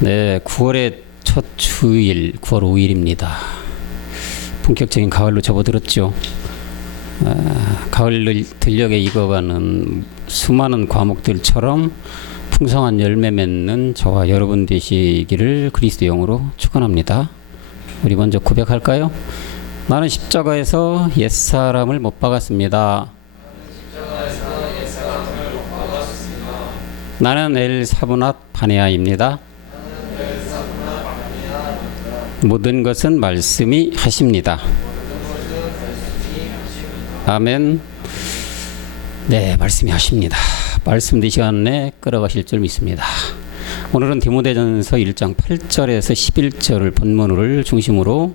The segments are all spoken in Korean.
네, 9월의 첫 주일, 9월 5일입니다. 본격적인 가을로 접어들었죠. 가을 들녘에 익어가는 수많은 과목들처럼 풍성한 열매 맺는 저와 여러분 되시기를 그리스도 영으로 축원합니다. 우리 먼저 고백할까요? 나는 십자가에서 옛사람을 못 박았습니다. 나는 엘사브낫 바네아입니다. 모든 것은 말씀이 하십니다. 아멘. 네, 말씀이 하십니다. 말씀 이 시간에 끌어가실 줄 믿습니다. 오늘은 디모데전서 1장 8절에서 11절을 본문을 중심으로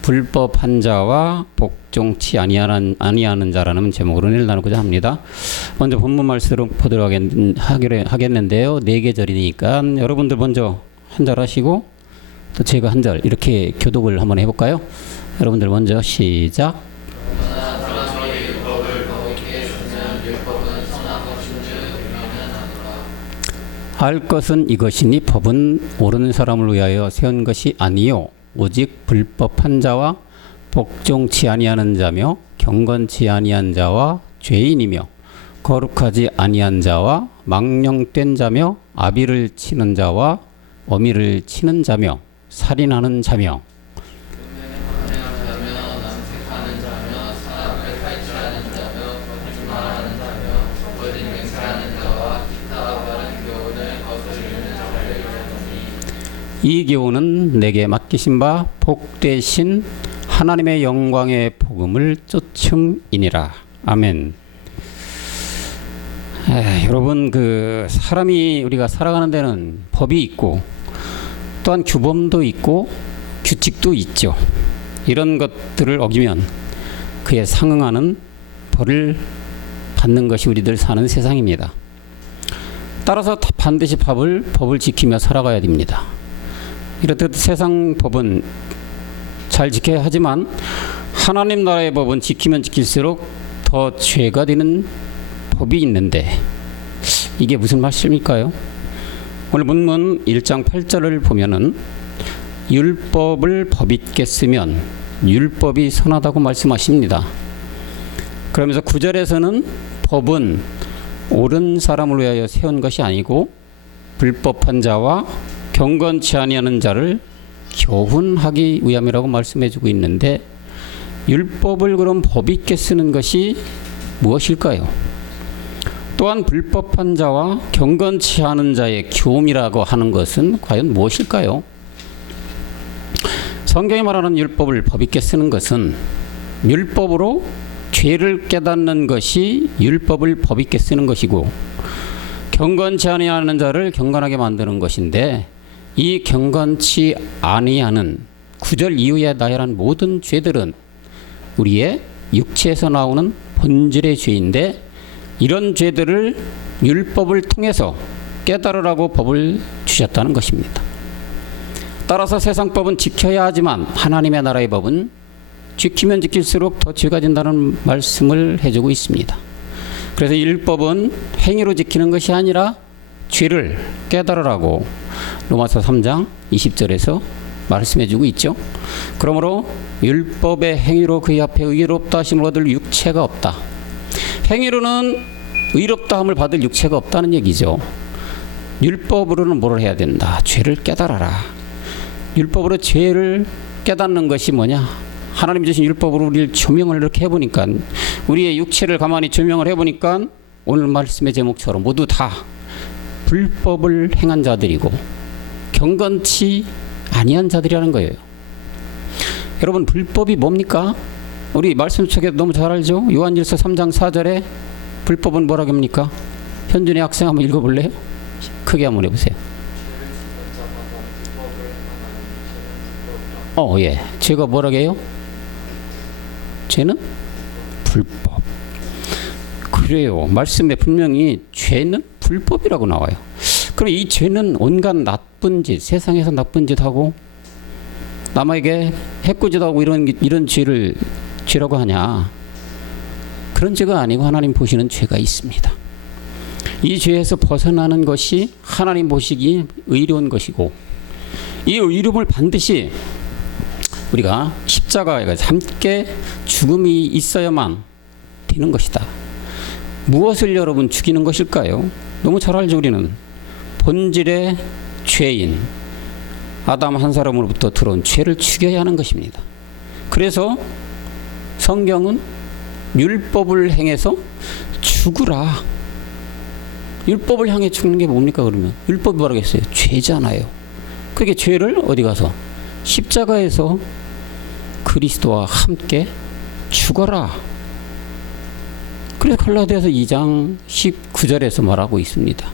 불법한 자와 복종치 아니하는 자라는 제목으로 은혜를 나누고자 합니다. 먼저 본문 말씀으로 보도록 하겠는데요. 4계절이니까 여러분들 먼저 한 절 하시고 또 제가 한 절 이렇게 교독을 한번 해볼까요? 여러분들 먼저 시작. 할 것은 이것이니 법은 옳은 사람을 위하여 세운 것이 아니요 오직 불법한 자와 복종치 아니하는 자며 경건치 아니한 자와 죄인이며 거룩하지 아니한 자와 망령된 자며 아비를 치는 자와 어미를 치는 자며 살인하는 자며 이 교훈은 내게 맡기신 바 복되신 하나님의 영광의 복음을 쫓음이니라. 아멘. 여러분, 사람이 우리가 살아가는 데는 법이 있고 또한 규범도 있고 규칙도 있죠. 이런 것들을 어기면 그에 상응하는 벌을 받는 것이 우리들 사는 세상입니다. 따라서 반드시 법을 지키며 살아가야 됩니다. 이렇듯 세상 법은 잘 지켜야 하지만 하나님 나라의 법은 지키면 지킬수록 더 죄가 되는 법이 있는데 이게 무슨 말씀일까요? 오늘 본문 1장 8절을 보면은 율법을 법있게 쓰면 율법이 선하다고 말씀하십니다. 그러면서 9절에서는 법은 옳은 사람을 위하여 세운 것이 아니고 불법한 자와 경건치 아니하는 자를 교훈하기 위함이라고 말씀해주고 있는데 율법을 그럼 법있게 쓰는 것이 무엇일까요? 또한 불법한 자와 경건치 않은 자의 교훈이라고 하는 것은 과연 무엇일까요? 성경이 말하는 율법을 법있게 쓰는 것은 율법으로 죄를 깨닫는 것이 율법을 법있게 쓰는 것이고 경건치 아니하는 자를 경건하게 만드는 것인데 이 경건치 아니하는 9절 이후에 나열한 모든 죄들은 우리의 육체에서 나오는 본질의 죄인데 이런 죄들을 율법을 통해서 깨달으라고 법을 주셨다는 것입니다. 따라서 세상 법은 지켜야 하지만 하나님의 나라의 법은 지키면 지킬수록 더 죄가 된다는 말씀을 해주고 있습니다. 그래서 율법은 행위로 지키는 것이 아니라 죄를 깨달으라고 로마서 3장 20절에서 말씀해주고 있죠. 그러므로 율법의 행위로 그의 앞에 의롭다 하심을 얻을 육체가 없다. 행위로는 의롭다 함을 받을 육체가 없다는 얘기죠. 율법으로는 뭘 해야 된다? 죄를 깨달아라. 율법으로 죄를 깨닫는 것이 뭐냐? 하나님 주신 율법으로 우리를 조명을 이렇게 해보니까 우리의 육체를 가만히 조명을 해보니까 오늘 말씀의 제목처럼 모두 다 불법을 행한 자들이고 경건치 아니한 자들이라는 거예요. 여러분, 불법이 뭡니까? 우리 말씀 속에 너무 잘 알죠? 요한일서 3장 4절에 불법은 뭐라고 합니까? 현준의 학생 한번 읽어볼래요? 크게 한번 해보세요. 예. 죄가 뭐라고 해요? 죄는 불법. 그래요. 말씀에 분명히 죄는 불법이라고 나와요. 그럼 이 죄는 온갖 나쁜 짓, 세상에서 나쁜 짓 하고 남에게 해코지 하고 이런 죄를 죄라고 하냐? 그런 죄가 아니고 하나님 보시는 죄가 있습니다. 이 죄에서 벗어나는 것이 하나님 보시기 의로운 것이고, 이 의로움을 반드시 우리가 십자가에 함께 죽음이 있어야만 되는 것이다. 무엇을 여러분 죽이는 것일까요? 너무 잘 알죠. 우리는 본질의 죄인 아담 한 사람으로부터 들어온 죄를 죽여야 하는 것입니다. 그래서 성경은 율법을 행해서 죽으라. 율법을 향해 죽는 게 뭡니까 그러면? 율법이 뭐라고 했어요? 죄잖아요. 그렇게 죄를 어디 가서? 십자가에서 그리스도와 함께 죽어라. 그래서 갈라디아서 2장 19절에서 말하고 있습니다.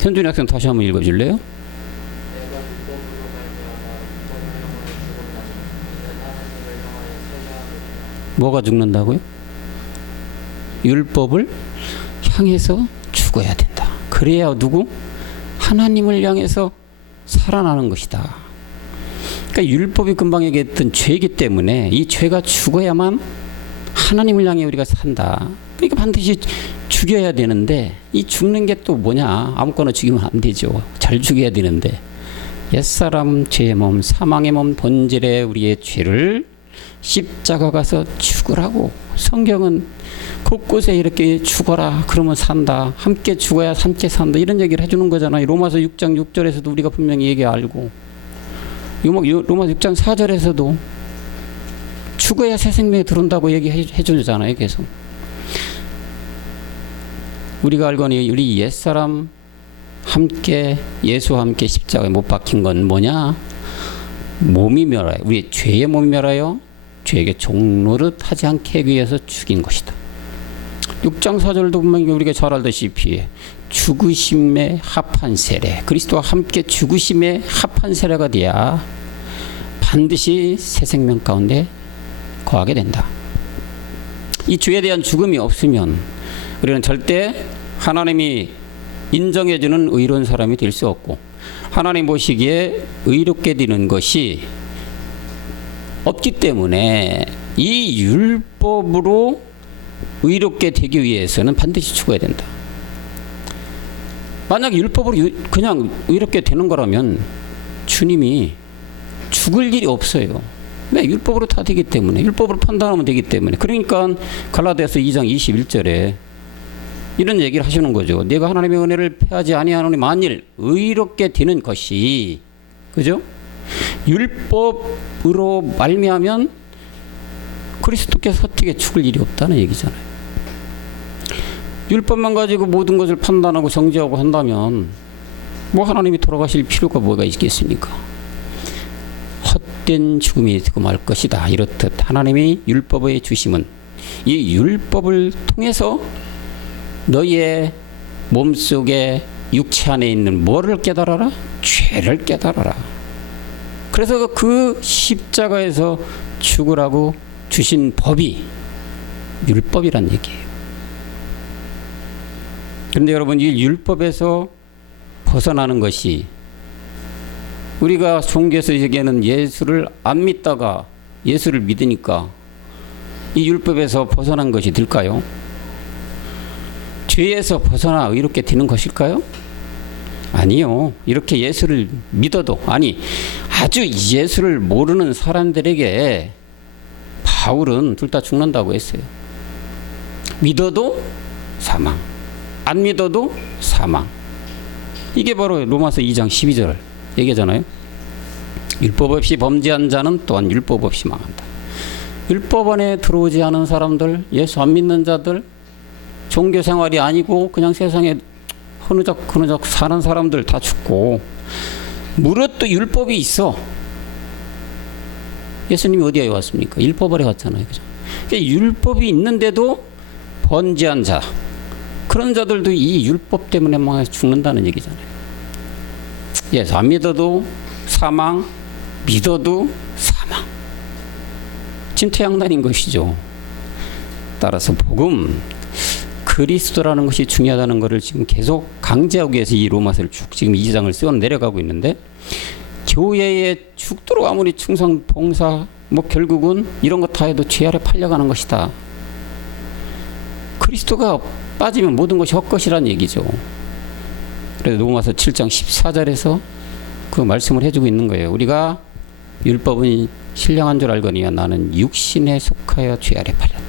현준이 학생 다시 한번 읽어줄래요? 뭐가 죽는다고요? 율법을 향해서 죽어야 된다. 그래야 누구? 하나님을 향해서 살아나는 것이다. 그러니까 율법이 금방 얘기했던 죄이기 때문에 이 죄가 죽어야만 하나님을 향해 우리가 산다. 그러니까 반드시 죽여야 되는데 이 죽는 게 또 뭐냐? 아무거나 죽이면 안 되죠. 잘 죽여야 되는데 옛사람 죄의 몸, 사망의 몸, 본질의 우리의 죄를 십자가 가서 죽으라고. 성경은 곳곳에 이렇게 죽어라 그러면 산다, 함께 죽어야 함께 산다, 이런 얘기를 해주는 거잖아요. 로마서 6장 6절에서도 우리가 분명히 얘기 알고, 로마서 6장 4절에서도 죽어야 새 생명이 들어온다고 얘기해 주잖아요. 계속 우리가 알거니 우리 옛사람 함께 예수와 함께 십자가에 못 박힌 건 뭐냐? 몸이 멸하여, 우리 죄의 몸이 멸하여 죄에게 종노릇 하지 않게 하기 위해서 죽인 것이다. 6장 4절도 분명히 우리가 잘 알다시피 죽으심에 합한 세례, 그리스도와 함께 죽으심에 합한 세례가 돼야 반드시 새 생명 가운데 거하게 된다. 이 죄에 대한 죽음이 없으면 우리는 절대 하나님이 인정해주는 의로운 사람이 될 수 없고, 하나님 보시기에 의롭게 되는 것이 없기 때문에 이 율법으로 의롭게 되기 위해서는 반드시 죽어야 된다. 만약 율법으로 그냥 의롭게 되는 거라면 주님이 죽을 일이 없어요. 왜? 율법으로 다 되기 때문에, 율법으로 판단하면 되기 때문에. 그러니까 갈라디아서 2장 21절에 이런 얘기를 하시는 거죠. 내가 하나님의 은혜를 패하지 아니하노니 만일 의롭게 되는 것이, 그죠? 율법으로 말미암으면 그리스도께서 어떻게 죽을 일이 없다는 얘기잖아요. 율법만 가지고 모든 것을 판단하고 정죄하고 한다면 뭐 하나님이 돌아가실 필요가 뭐가 있겠습니까? 헛된 죽음이 되고 말 것이다. 이렇듯 하나님이 율법의 주심은 이 율법을 통해서 너희의 몸속에 육체 안에 있는 뭐를 깨달아라? 죄를 깨달아라. 그래서 그 십자가에서 죽으라고 주신 법이 율법이란 얘기예요. 그런데 여러분, 이 율법에서 벗어나는 것이, 우리가 종교에서 얘기하는 예수를 안 믿다가 예수를 믿으니까 이 율법에서 벗어난 것이 될까요? 죄에서 벗어나 의롭게 되는 것일까요? 아니요. 이렇게 예수를 믿어도, 아니 아주 예수를 모르는 사람들에게 바울은 둘 다 죽는다고 했어요. 믿어도 사망, 안 믿어도 사망. 이게 바로 로마서 2장 12절 얘기잖아요. 율법 없이 범죄한 자는 또한 율법 없이 망한다. 율법 안에 들어오지 않은 사람들, 예수 안 믿는 자들, 종교 생활이 아니고 그냥 세상에 흐느적 사는 사람들 다 죽고, 무릇 또 율법이 있어. 예수님이 어디에 왔습니까? 율법 아래 왔잖아요. 그죠? 그러니까 율법이 있는데도 번제한 자, 그런 자들도 이 율법 때문에 막 죽는다는 얘기잖아요. 예수 안 믿어도 사망, 믿어도 사망. 진퇴양난인 것이죠. 따라서 복음, 그리스도라는 것이 중요하다는 것을 지금 계속 강조하기 위해서 이 로마서를 쭉 지금 2장을 쓰어 내려가고 있는데, 교회에 죽도록 아무리 충성 봉사 뭐 결국은 이런 거 다 해도 죄 아래 팔려가는 것이다. 그리스도가 빠지면 모든 것이 헛것이란 얘기죠. 그래서 로마서 7장 14절에서 그 말씀을 해주고 있는 거예요. 우리가 율법은 신령한 줄 알거니와 나는 육신에 속하여 죄 아래 팔렸다.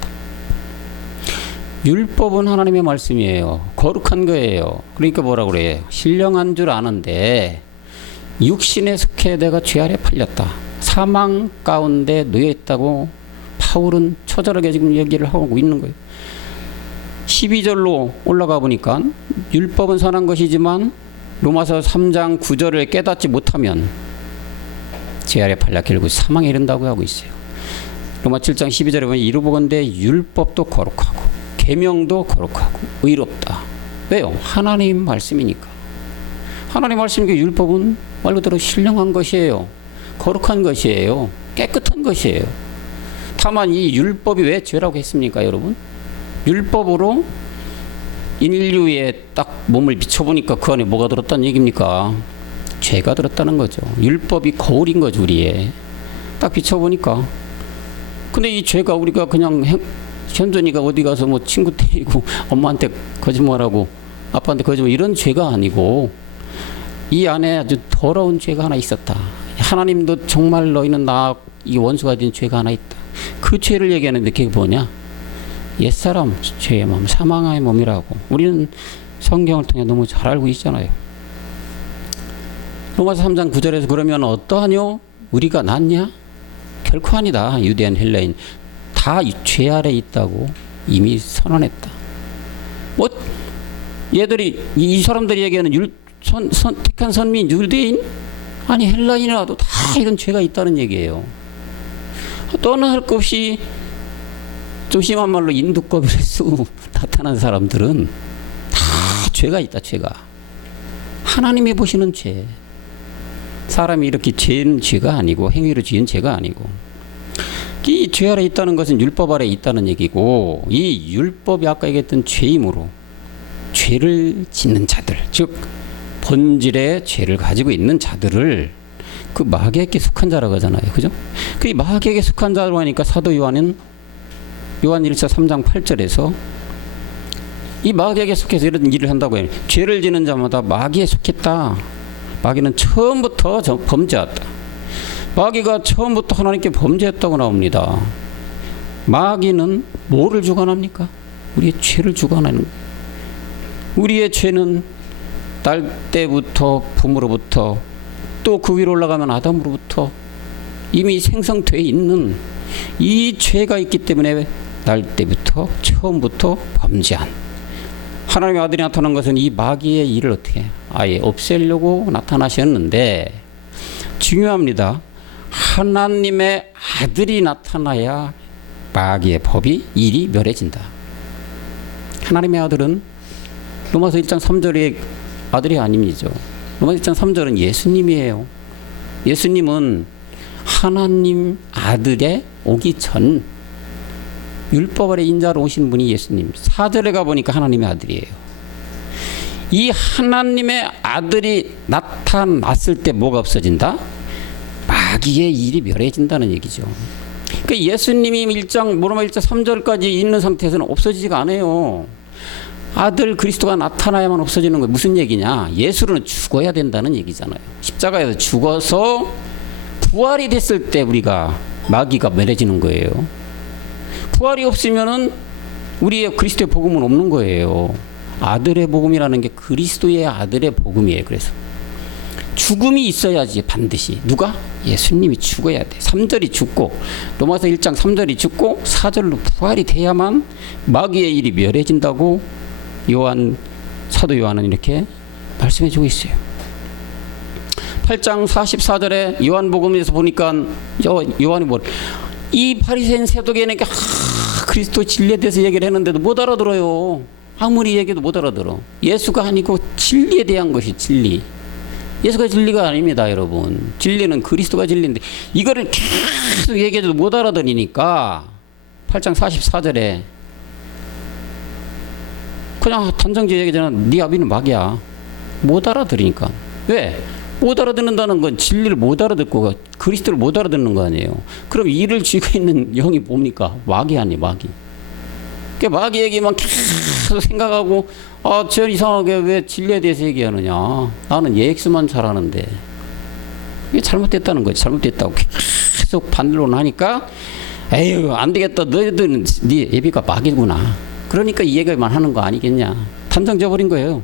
율법은 하나님의 말씀이에요. 거룩한 거예요. 그러니까 뭐라고 그래요? 신령한 줄 아는데 육신에 속해 내가 죄 아래 팔렸다. 사망 가운데 놓여 있다고 바울은 처절하게 지금 얘기를 하고 있는 거예요. 12절로 올라가 보니까 율법은 선한 것이지만 로마서 3장 9절을 깨닫지 못하면 죄 아래 팔려 결국 사망에 이른다고 하고 있어요. 로마 7장 12절에 보면 이루보건대 율법도 거룩하고 계명도 거룩하고 의롭다. 왜요? 하나님 말씀이니까. 하나님 말씀이니까 율법은 말 그대로 신령한 것이에요. 거룩한 것이에요. 깨끗한 것이에요. 다만 이 율법이 왜 죄라고 했습니까, 여러분? 율법으로 인류에 딱 몸을 비춰보니까 그 안에 뭐가 들었다는 얘기입니까? 죄가 들었다는 거죠. 율법이 거울인 거죠, 우리의. 딱 비춰보니까. 근데 이 죄가 우리가 그냥 현준이가 어디 가서 뭐 친구 때리고 엄마한테 거짓말하고 아빠한테 거짓말 이런 죄가 아니고 이 안에 아주 더러운 죄가 하나 있었다. 하나님도 정말 너희는 이 원수가 된 죄가 하나 있다. 그 죄를 얘기하는데 그게 뭐냐? 옛사람 죄의 몸, 사망의 몸이라고. 우리는 성경을 통해 너무 잘 알고 있잖아요. 로마서 3장 9절에서 그러면 어떠하뇨? 우리가 낫냐? 결코 아니다. 유대인 헬라인 다 죄 아래 있다고 이미 선언했다. 뭐 얘들이 이 사람들이 얘기하는 택한 선민 유대인 아니 헬라인이라도 다 이런 죄가 있다는 얘기예요. 또는 할 것 없이 좀 심한 말로 인두꺼비를 쓰고 나타난 사람들은 다 죄가 있다. 죄가 하나님이 보시는 죄. 사람이 이렇게 죄는 죄가 아니고 행위로 지은 죄가 아니고 이 죄 아래 있다는 것은 율법 아래 있다는 얘기고 이 율법이 아까 얘기했던 죄이므로 죄를 짓는 자들 즉 본질의 죄를 가지고 있는 자들을 그 마귀에게 속한 자라고 하잖아요. 그죠? 그 마귀에게 속한 자라고 하니까 사도 요한은 요한 1서 3장 8절에서 이 마귀에게 속해서 이런 일을 한다고 해요. 죄를 지는 자마다 마귀에 속했다. 마귀는 처음부터 범죄했다. 마귀가 처음부터 하나님께 범죄했다고 나옵니다. 마귀는 뭐를 주관합니까? 우리의 죄를 주관하는 거예요. 우리의 죄는 딸 때부터 부모로부터 또 그 위로 올라가면 아담으로부터 이미 생성되어 있는 이 죄가 있기 때문에 날 때부터 처음부터 범죄한 하나님의 아들이 나타난 것은 이 마귀의 일을 어떻게 아예 없애려고 나타나셨는데 중요합니다. 하나님의 아들이 나타나야 마귀의 법이 일이 멸해진다. 하나님의 아들은 로마서 1장 3절의 아들이 아님이죠. 로마서 1장 3절은 예수님이에요. 예수님은 하나님 아들의 오기 전 율법 아래 인자로 오신 분이 예수님. 4절에 가보니까 하나님의 아들이에요. 이 하나님의 아들이 나타났을 때 뭐가 없어진다? 마귀의 일이 멸해진다는 얘기죠. 그러니까 예수님이 로마 1장 3절까지 있는 상태에서는 없어지지가 않아요. 아들 그리스도가 나타나야만 없어지는 거예요. 무슨 얘기냐? 예수는 죽어야 된다는 얘기잖아요. 십자가에서 죽어서 부활이 됐을 때 우리가 마귀가 멸해지는 거예요. 부활이 없으면은 우리의 그리스도의 복음은 없는 거예요. 아들의 복음이라는 게 그리스도의 아들의 복음이에요. 그래서 죽음이 있어야지 반드시. 누가? 예수님이 죽어야 돼. 3절이 죽고 로마서 1장 3절이 죽고 4절로 부활이 돼야만 마귀의 일이 멸해진다고 사도 요한은 이렇게 말씀해 주고 있어요. 8장 44절에 요한복음에서 보니까 요한이 이 바리새인 세도계에게 그리스도 진리에 대해서 얘기를 했는데도 못 알아들어요. 아무리 얘기해도 못 알아들어. 예수가 아니고 진리에 대한 것이 진리. 예수가 진리가 아닙니다, 여러분. 진리는 그리스도가 진리인데 이거를 계속 얘기해도 못 알아들으니까 8장 44절에 그냥 단정지어 얘기하잖아. 네 아비는 마귀야. 못 알아들으니까. 왜? 못 알아듣는다는 건 진리를 못 알아듣고 그리스도를 못 알아듣는 거 아니에요. 그럼 이를 쥐고 있는 영이 뭡니까? 마귀 아니에요, 마귀. 그 마귀 얘기만 계속 생각하고 저 이상하게 왜 진리에 대해서 얘기하느냐. 나는 예엑스만 잘하는데. 이게 잘못됐다는 거지. 잘못됐다고 계속 반론하니까 에휴 안 되겠다. 너희들은 네 예비가 마귀구나. 그러니까 이 얘기만 하는 거 아니겠냐. 단정 져버린 거예요.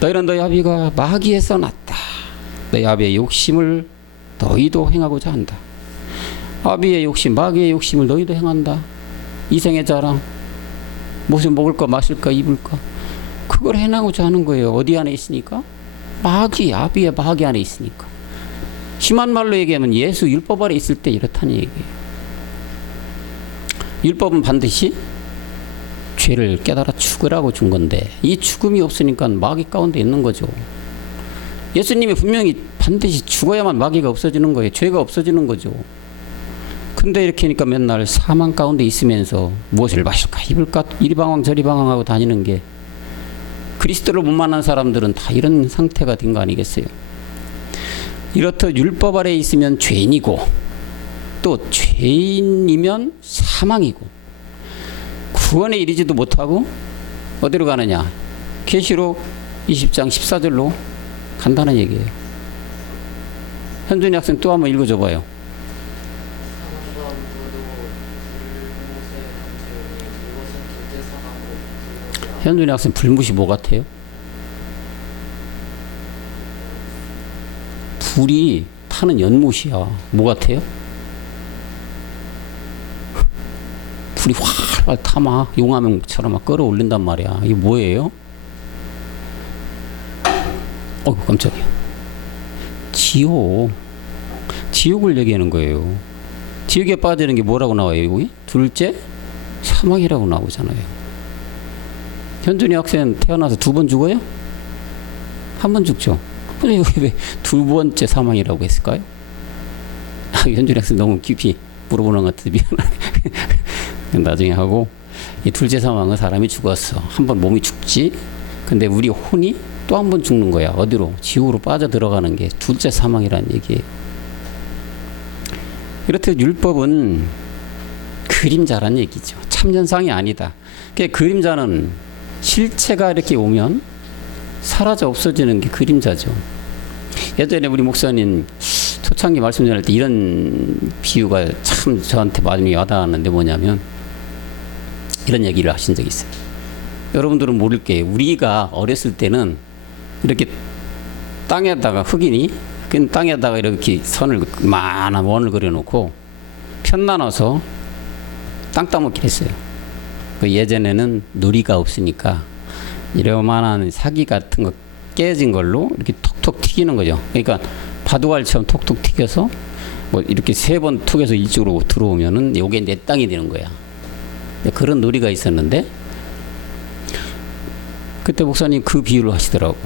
너희는 너희 아비가 마귀에서 났다. 너희 아비의 욕심을 너희도 행하고자 한다. 아비의 욕심, 마귀의 욕심을 너희도 행한다. 이생의 자랑, 무슨 먹을까 마실까 입을까, 그걸 해나고자 하는 거예요. 어디 안에 있으니까? 마귀, 아비의 마귀 안에 있으니까. 심한 말로 얘기하면 예수 율법 아래 있을 때 이렇다는 얘기예요. 율법은 반드시 죄를 깨달아 죽으라고 준 건데 이 죽음이 없으니까 마귀 가운데 있는 거죠. 예수님이 분명히 반드시 죽어야만 마귀가 없어지는 거예요. 죄가 없어지는 거죠. 근데 이렇게 하니까 맨날 사망 가운데 있으면서 무엇을 마실까 입을까 이리 방황 저리 방황하고 다니는 게, 그리스도를 못 만난 사람들은 다 이런 상태가 된 거 아니겠어요. 이렇듯 율법 아래에 있으면 죄인이고 또 죄인이면 사망이고 구원에 이르지도 못하고 어디로 가느냐, 계시록 20장 14절로 간다는 얘기예요. 현준이 학생 또 한번 읽어줘 봐요. 현준이 학생 불못이 뭐 같아요? 불이 타는 연못이야. 뭐 같아요? 불이 활활 타 막 용암처럼 막 끌어올린단 말이야. 이게 뭐예요? 깜짝이야. 지옥을 얘기하는 거예요. 지옥에 빠지는 게 뭐라고 나와요? 여기? 둘째 사망이라고 나오잖아요. 현준이 학생 태어나서 2번 죽어요? 1번 죽죠. 근데 여기 왜 2번째 사망이라고 했을까요? 현준이 학생 너무 깊이 물어보는 것 같아서 미안하네. 나중에 하고, 이 둘째 사망은 사람이 죽었어. 1번 몸이 죽지. 근데 우리 혼이 또 1번 죽는 거야. 어디로? 지옥으로 빠져 들어가는 게 둘째 사망이라는 얘기예요. 이렇듯 율법은 그림자란 얘기죠. 참현상이 아니다. 그 그림자는 실체가 이렇게 오면 사라져 없어지는 게 그림자죠. 예전에 우리 목사님 초창기 말씀 전할 때 이런 비유가 참 저한테 많이 와닿았는데 뭐냐면 이런 얘기를 하신 적이 있어요. 여러분들은 모를 게요. 우리가 어렸을 때는 이렇게 땅에다가 흑인이 땅에다가 이렇게 선을 많은 원을 그려놓고 편 나눠서 땅 따먹기를 했어요. 그 예전에는 누리가 없으니까 이러만한 사기 같은 거 깨진 걸로 이렇게 톡톡 튀기는 거죠. 그러니까 바둑알처럼 톡톡 튀겨서 뭐 이렇게 3번 툭해서 이쪽으로 들어오면은 요게 내 땅이 되는 거야. 그런 놀이가 있었는데 그때 목사님 그 비유를 하시더라고.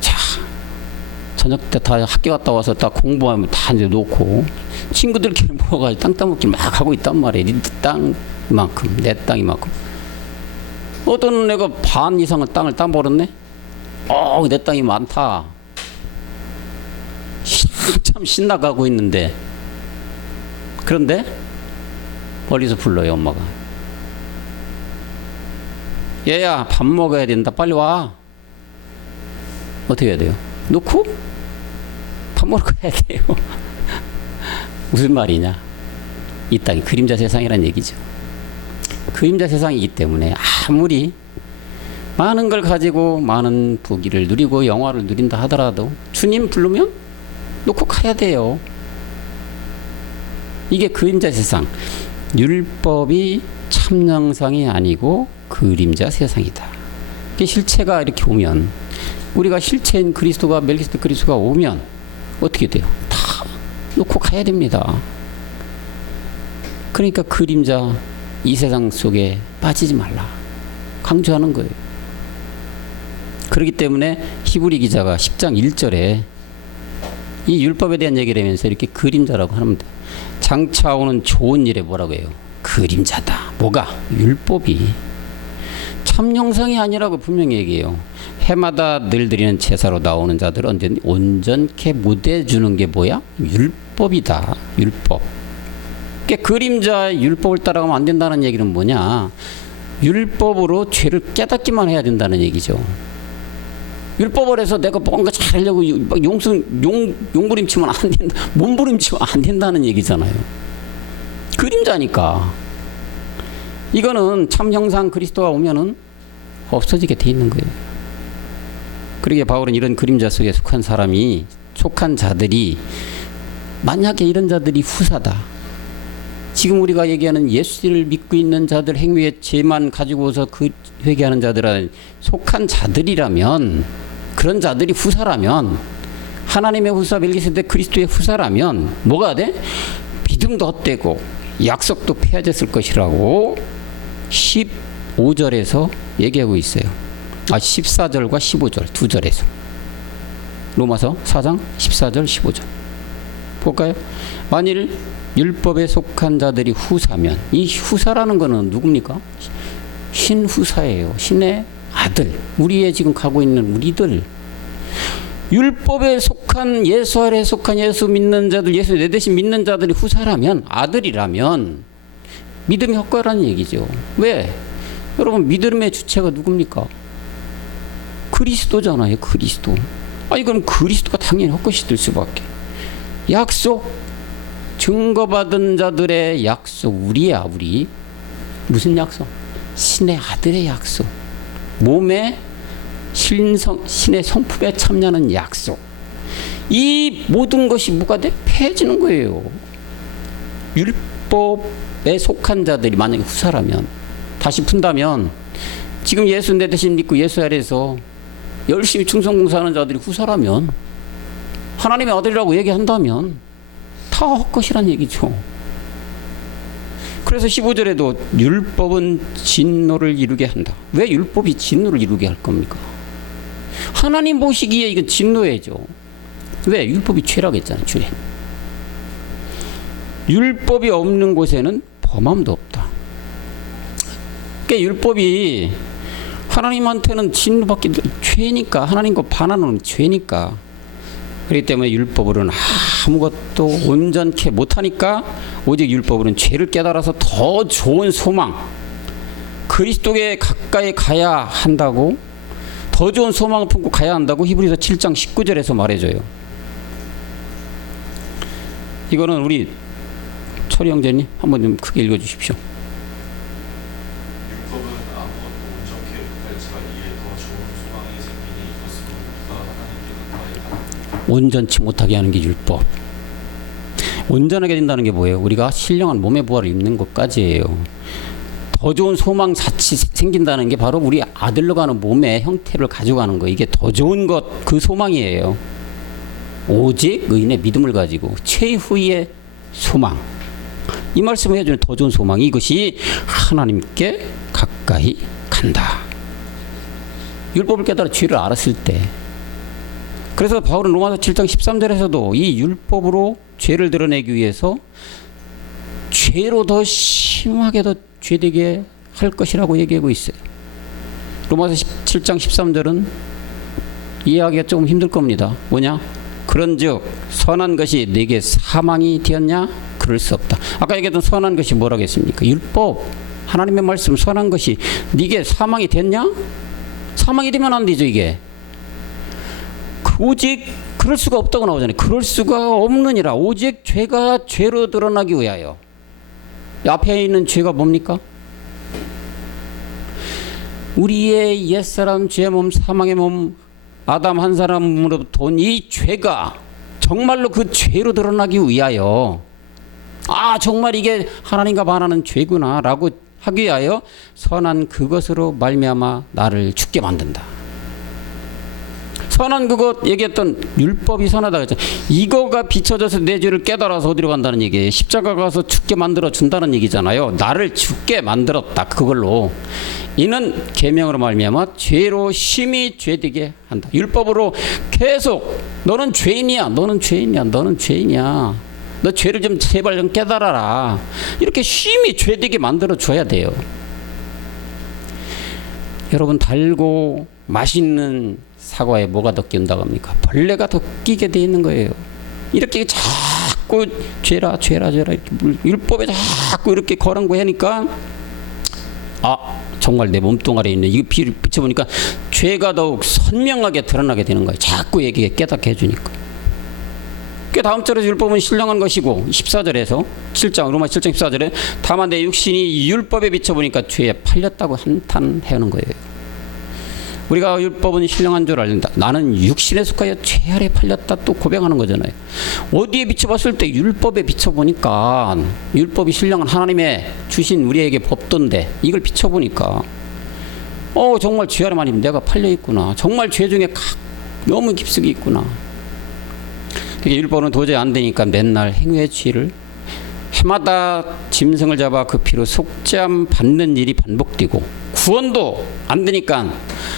자, 저녁 때 다 학교 갔다 와서 딱 공부하면 다 이제 놓고 친구들끼리 모아가지고 땅 따먹기 막 하고 있단 말이에요. 네 땅만큼, 내 땅이만큼. 어떤 애가 반 이상의 땅을 따버렸네? 내 땅이 많다. 참 신나가고 있는데. 그런데 멀리서 불러요, 엄마가. 얘야, 밥 먹어야 된다. 빨리 와. 어떻게 해야 돼요? 놓고 밥 먹으러 가야 돼요. 무슨 말이냐? 이 땅이 그림자 세상이란 얘기죠. 그림자 세상이기 때문에 아무리 많은 걸 가지고 많은 부귀를 누리고 영화를 누린다 하더라도 주님 부르면 놓고 가야 돼요. 이게 그림자 세상. 율법이 참영상이 아니고 그림자 세상이다. 이게 실체가 이렇게 오면, 우리가 실체인 그리스도가, 멜기세덱 그리스도가 오면 어떻게 돼요? 다 놓고 가야 됩니다. 그러니까 그림자 이 세상 속에 빠지지 말라 강조하는 거예요. 그렇기 때문에 히브리 기자가 10장 1절에 이 율법에 대한 얘기를 하면서 이렇게 그림자라고 합니다. 장차 오는 좋은 일에 뭐라고 해요? 그림자다. 뭐가? 율법이. 참 형상이 아니라고 분명히 얘기해요. 해마다 늘 드리는 제사로 나오는 자들 언제든지 온전케 못 해주는 게 뭐야? 율법이다. 율법. 그러니까 그림자 율법을 따라가면 안 된다는 얘기는 뭐냐? 율법으로 죄를 깨닫기만 해야 된다는 얘기죠. 율법을 해서 내가 뭔가 잘하려고 막 용부림치면 안 된다, 몸부림치면 안 된다는 얘기잖아요. 그림자니까. 이거는 참 형상 그리스도가 오면은 없어지게 돼 있는 거예요. 그러기에 바울은 이런 그림자 속에 속한 사람이, 속한 자들이, 만약에 이런 자들이 후사다, 지금 우리가 얘기하는 예수를 믿고 있는 자들, 행위의 죄만 가지고서 그 회개하는 자들은 속한 자들이라면, 그런 자들이 후사라면, 하나님의 후사 멜기세덱 그리스도의 후사라면 뭐가 돼? 믿음도 헛되고 약속도 폐하졌을 것이라고 15절에서 얘기하고 있어요. 14절과 15절 두 절에서. 로마서 4장 14절 15절 볼까요? 만일 율법에 속한 자들이 후사면, 이 후사라는 것은 누굽니까? 신후사예요. 신의 아들, 우리의 지금 가고 있는 우리들, 율법에 속한, 예수 아래에 속한 예수 믿는 자들, 예수 내 대신 믿는 자들이 후사라면, 아들이라면 믿음이 헛거라는 얘기죠. 왜? 여러분, 믿음의 주체가 누굽니까? 그리스도잖아요. 그리스도. 아니 그럼 그리스도가 당연히 헛것이 될 수밖에. 약속, 증거받은 자들의 약속, 우리야. 우리 무슨 약속? 신의 아들의 약속, 몸에 신의 성품에 참여하는 약속. 이 모든 것이 뭐가 돼? 폐해지는 거예요. 율법에 속한 자들이 만약에 후사라면, 다시 푼다면 지금 예수 내 대신 믿고 예수 아래에서 열심히 충성봉사하는 자들이 후사라면, 하나님의 아들이라고 얘기한다면 다 헛것이란 얘기죠. 그래서 15절에도 율법은 진노를 이루게 한다. 왜 율법이 진노를 이루게 할 겁니까? 하나님 보시기에 이건 진노예죠. 왜? 율법이 죄라고 했잖아요. 죄. 율법이 없는 곳에는 범함도 없다. 그러니까 율법이 하나님한테는 진노받기, 죄니까, 하나님과 반하는 죄니까. 그렇기 때문에 율법으로는 아무것도 온전케 못하니까 오직 율법으로는 죄를 깨달아서 더 좋은 소망, 그리스도에 가까이 가야 한다고, 더 좋은 소망을 품고 가야 한다고 히브리서 7장 19절에서 말해줘요. 이거는 우리 철이 형제님 한번 좀 크게 읽어주십시오. 율법은 아무것도 온전케 못할지라 이에 더 좋은 소망이 생기니 이것으로 우리가 하나님께 가까이 가는 온전치 못하게 하는 게 율법. 온전하게 된다는 게 뭐예요? 우리가 신령한 몸의 부활을 입는 것까지예요. 더 좋은 소망 자치 생긴다는 게 바로 우리 아들로 가는 몸의 형태를 가져가는 거. 이게 더 좋은 것, 그 소망이에요. 오직 의인의 믿음을 가지고 최후의 소망, 이 말씀을 해주는 더 좋은 소망, 이것이 하나님께 가까이 간다. 율법을 깨달아 죄를 알았을 때. 그래서 바울은 로마서 7장 13절에서도 이 율법으로 죄를 드러내기 위해서 죄로 더 심하게 더 죄되게 할 것이라고 얘기하고 있어요. 로마서 7장 13절은 이해하기가 조금 힘들 겁니다. 뭐냐? 그런즉 선한 것이 내게 사망이 되었냐? 그럴 수 없다. 아까 얘기했던 선한 것이 뭐라고 했습니까? 율법, 하나님의 말씀, 선한 것이 네게 사망이 됐냐? 사망이 되면 안 되죠. 이게 오직 그럴 수가 없다고 나오잖아요. 그럴 수가 없느니라. 오직 죄가 죄로 드러나기 위하여. 앞에 있는 죄가 뭡니까? 우리의 옛사람 죄의 몸, 사망의 몸, 아담 한 사람으로부터 온 이 죄가 정말로 그 죄로 드러나기 위하여, 아 정말 이게 하나님과 반하는 죄구나 라고 하기 위하여 선한 그것으로 말미암아 나를 죽게 만든다. 선한 그것 얘기했던 율법이 선하다 그랬죠. 이거가 비춰져서 내 죄를 깨달아서 어디로 간다는 얘기예요. 십자가 가서 죽게 만들어 준다는 얘기잖아요. 나를 죽게 만들었다. 그걸로 이는 계명으로 말미암아 죄로 심히 죄되게 한다. 율법으로 계속 너는 죄인이야, 너는 죄인이야, 너는 죄인이야, 너 죄를 좀 제발 좀 깨달아라, 이렇게 심히 죄되게 만들어 줘야 돼요. 여러분, 달고 맛있는 사과에 뭐가 더 끼운다고 합니까? 벌레가 더 끼게 돼 있는 거예요. 이렇게 자꾸 자꾸 죄라 이렇게 율법에 자꾸 이렇게 거랑고 하니까 정말 내 몸뚱아리에 있는 이 비를 비춰보니까 죄가 더욱 선명하게 드러나게 되는 거예요. 자꾸 얘기에 깨닫게 해주니까. 그 다음 절에서 율법은 신령한 것이고 14절에서 7장 로마 7장 14절에 다만 내 육신이 율법에 비춰보니까 죄에 팔렸다고 한탄해오는 거예요. 우리가 율법은 신령한 줄 알린다. 나는 육신에 속하여 죄 아래 팔렸다 또 고백하는 거잖아요. 어디에 비춰봤을 때 율법에 비춰보니까 율법이 신령한 하나님의 주신 우리에게 법도인데 이걸 비춰보니까 정말 죄 아래만 내가 팔려있구나. 정말 죄 중에 너무 깊숙이 있구나. 율법은 도저히 안 되니까 맨날 행위의 죄를 해마다 짐승을 잡아 그 피로 속죄함 받는 일이 반복되고 구원도 안 되니까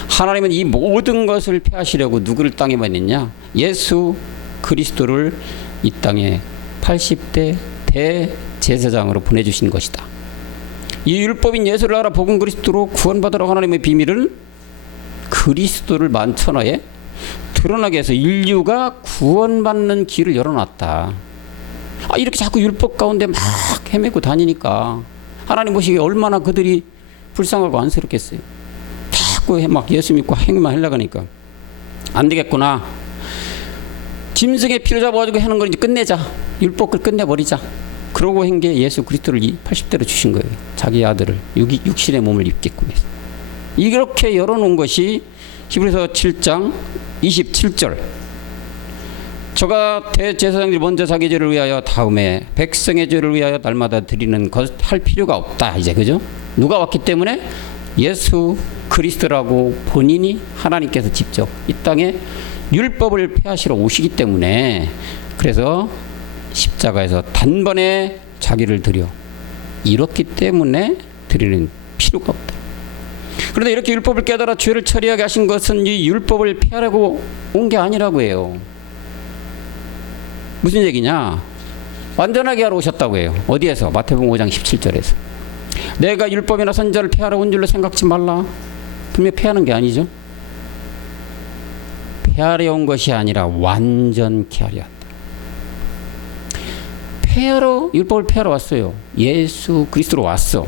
하나님은 이 모든 것을 폐하시려고 누구를 땅에 보냈냐? 예수 그리스도를 이 땅에 80대 대제사장으로 보내주신 것이다. 이 율법인 예수를 알아 복음 그리스도로 구원받으러 하나님의 비밀을 그리스도를 만천하에 드러나게 해서 인류가 구원받는 길을 열어놨다. 이렇게 자꾸 율법 가운데 막 헤매고 다니니까 하나님 보시기에 얼마나 그들이 불쌍하고 안쓰럽겠어요. 자꾸 막 예수 믿고 행위만 하려고 하니까 안 되겠구나. 짐승의 피를 잡아가지고 하는 걸 이제 끝내자. 율법을 끝내버리자. 그러고 한 게 예수 그리스도를 80대로 주신 거예요. 자기 아들을 육신의 몸을 입게끔 해서. 이렇게 열어놓은 것이 히브리서 7장 27절. 저가 대제사장들이 먼저 자기 죄를 위하여 다음에 백성의 죄를 위하여 날마다 드리는 것 할 필요가 없다. 이제 그죠? 누가 왔기 때문에 예수 그리스도라고 본인이 하나님께서 직접 이 땅에 율법을 폐하시러 오시기 때문에 그래서 십자가에서 단번에 자기를 드려 이렇기 때문에 드리는 필요가 없다. 그런데 이렇게 율법을 깨달아 죄를 처리하게 하신 것은 이 율법을 폐하려고 온 게 아니라고 해요. 무슨 얘기냐? 완전하게 하러 오셨다고 해요. 어디에서? 마태복음 5장 17절에서. 내가 율법이나 선지자를 폐하러 온 줄로 생각지 말라. 분명히 폐하는 게 아니죠. 폐하려 온 것이 아니라 완전케 하려 왔다. 율법을 폐하러 왔어요. 예수 그리스도로 왔어.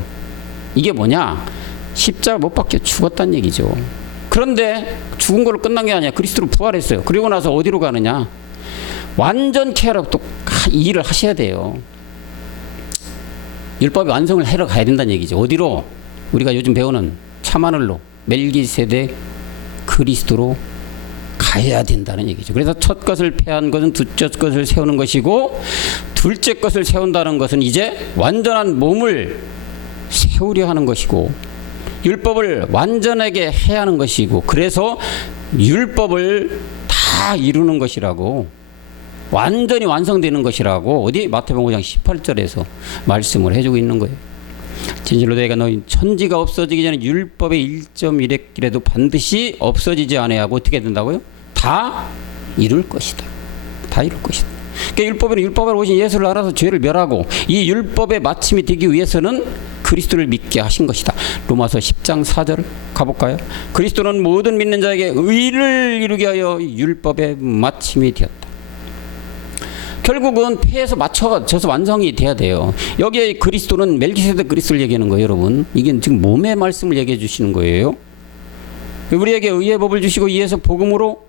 이게 뭐냐? 십자가 못 박혀 죽었다는 얘기죠. 그런데 죽은 걸로 끝난 게 아니야. 그리스도로 부활했어요. 그리고 나서 어디로 가느냐? 완전케 하라고 또 이 일을 하셔야 돼요. 율법의 완성을 하러 가야 된다는 얘기죠. 어디로? 우리가 요즘 배우는 참하늘로 멜기세덱 그리스도로 가야 된다는 얘기죠. 그래서 첫 것을 폐한 것은 둘째 것을 세우는 것이고 둘째 것을 세운다는 것은 이제 완전한 몸을 세우려 하는 것이고 율법을 완전하게 해야 하는 것이고 그래서 율법을 다 이루는 것이라고 완전히 완성되는 것이라고 어디 마태복음 5장 18절에서 말씀을 해주고 있는 거예요. 진실로 내가 너희 천지가 없어지기 전에 율법의 1.1획이라도 반드시 없어지지 않아야 하고 어떻게 된다고요? 다 이룰 것이다. 다 이룰 것이다. 그러니까 율법으로 오신 예수를 알아서 죄를 멸하고 이 율법의 마침이 되기 위해서는 그리스도를 믿게 하신 것이다. 로마서 10장 4절 가볼까요? 그리스도는 모든 믿는 자에게 의를 이루게 하여 율법의 마침이 되었다. 결국은 폐에서 맞춰져서 완성이 돼야 돼요. 여기에 그리스도는 멜기세덱 그리스도를 얘기하는 거예요, 여러분. 이게 지금 몸의 말씀을 얘기해 주시는 거예요. 우리에게 의의 법을 주시고 이에서 복음으로